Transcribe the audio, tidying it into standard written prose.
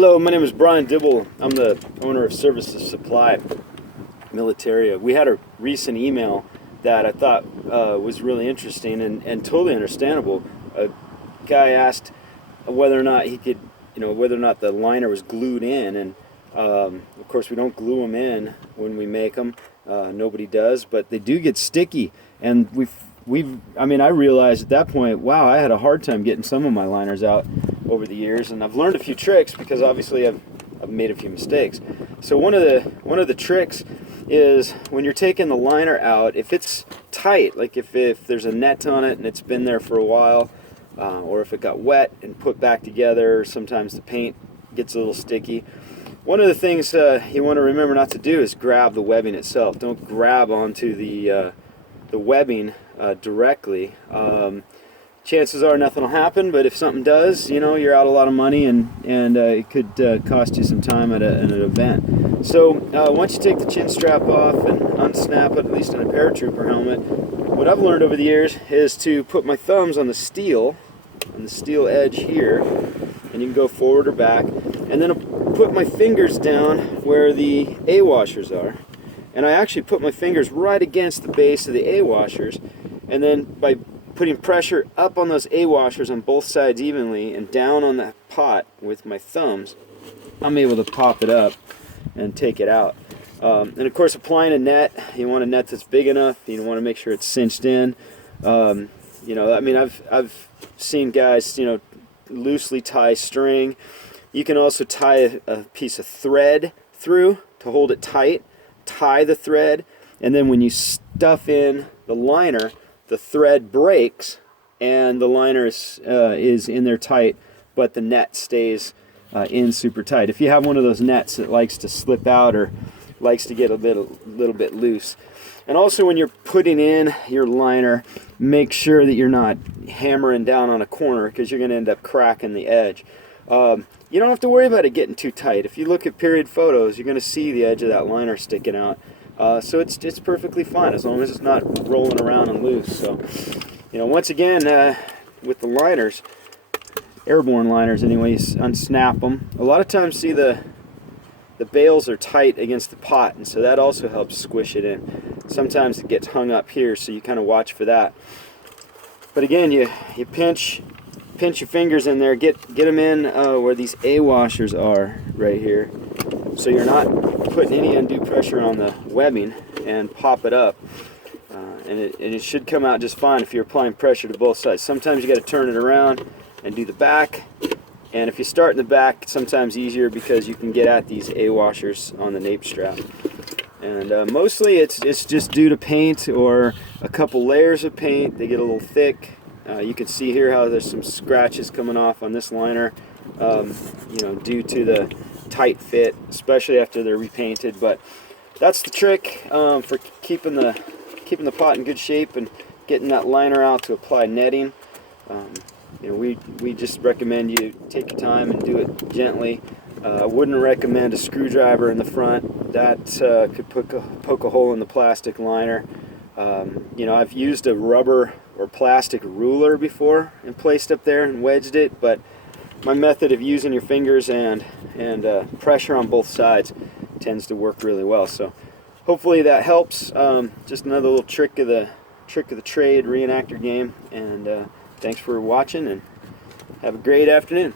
Hello, my name is Brian Dibble. I'm the owner of Services Supply Militaria. We had a recent email that I thought was really interesting and totally understandable. A guy asked whether or not he could, whether or not the liner was glued in, and of course we don't glue them in when we make them. Nobody does, but they do get sticky, and I realized at that point, wow, I had a hard time getting some of my liners out over the years, and I've learned a few tricks because obviously I've made a few mistakes. So one of the tricks is when you're taking the liner out, if it's tight, like if there's a net on it and it's been there for a while, or if it got wet and put back together, sometimes the paint gets a little sticky. One of the things you want to remember not to do is grab the webbing itself. Don't grab onto the webbing directly. Chances are nothing will happen, but if something does, you're out a lot of money, and it could cost you some time at an event. So once you take the chin strap off and unsnap it, at least in a paratrooper helmet, what I've learned over the years is to put my thumbs on the steel edge here, and you can go forward or back, and then I'll put my fingers down where the A washers are, and I actually put my fingers right against the base of the A washers, and then by putting pressure up on those A washers on both sides evenly and down on that pot with my thumbs, I'm able to pop it up and take it out. And of course, applying a net, you want a net that's big enough. You want to make sure it's cinched in. I've seen guys, loosely tie string. You can also tie a piece of thread through to hold it tight. Tie the thread, and then when you stuff in the liner, the thread breaks and the liner is in there tight, but the net stays in super tight. If you have one of those nets that likes to slip out or likes to get a little bit loose. And also when you're putting in your liner, make sure that you're not hammering down on a corner, because you're going to end up cracking the edge. You don't have to worry about it getting too tight. If you look at period photos, you're going to see the edge of that liner sticking out. So it's perfectly fine as long as it's not rolling around and loose. So, once again, with the liners, airborne liners anyway, you unsnap them. A lot of times, see the bales are tight against the pot, and so that also helps squish it in. Sometimes it gets hung up here, so you kind of watch for that. But again, you pinch your fingers in there, get them in where these A washers are right here, so you're not putting any undue pressure on the webbing, and pop it up, and it should come out just fine if you're applying pressure to both sides. Sometimes you got to turn it around and do the back, and if you start in the back, it's sometimes easier because you can get at these A washers on the nape strap. And mostly it's just due to paint or a couple layers of paint. They get a little thick. You can see here how there's some scratches coming off on this liner, due to the tight fit, especially after they're repainted. But that's the trick for keeping the pot in good shape and getting that liner out to apply netting. We just recommend you take your time and do it gently. I wouldn't recommend a screwdriver in the front. That could poke a hole in the plastic liner. I've used a rubber or plastic ruler before and placed up there and wedged it, but my method of using your fingers and pressure on both sides tends to work really well. So hopefully that helps. Just another little trick of the trade, reenactor game. And thanks for watching, and have a great afternoon.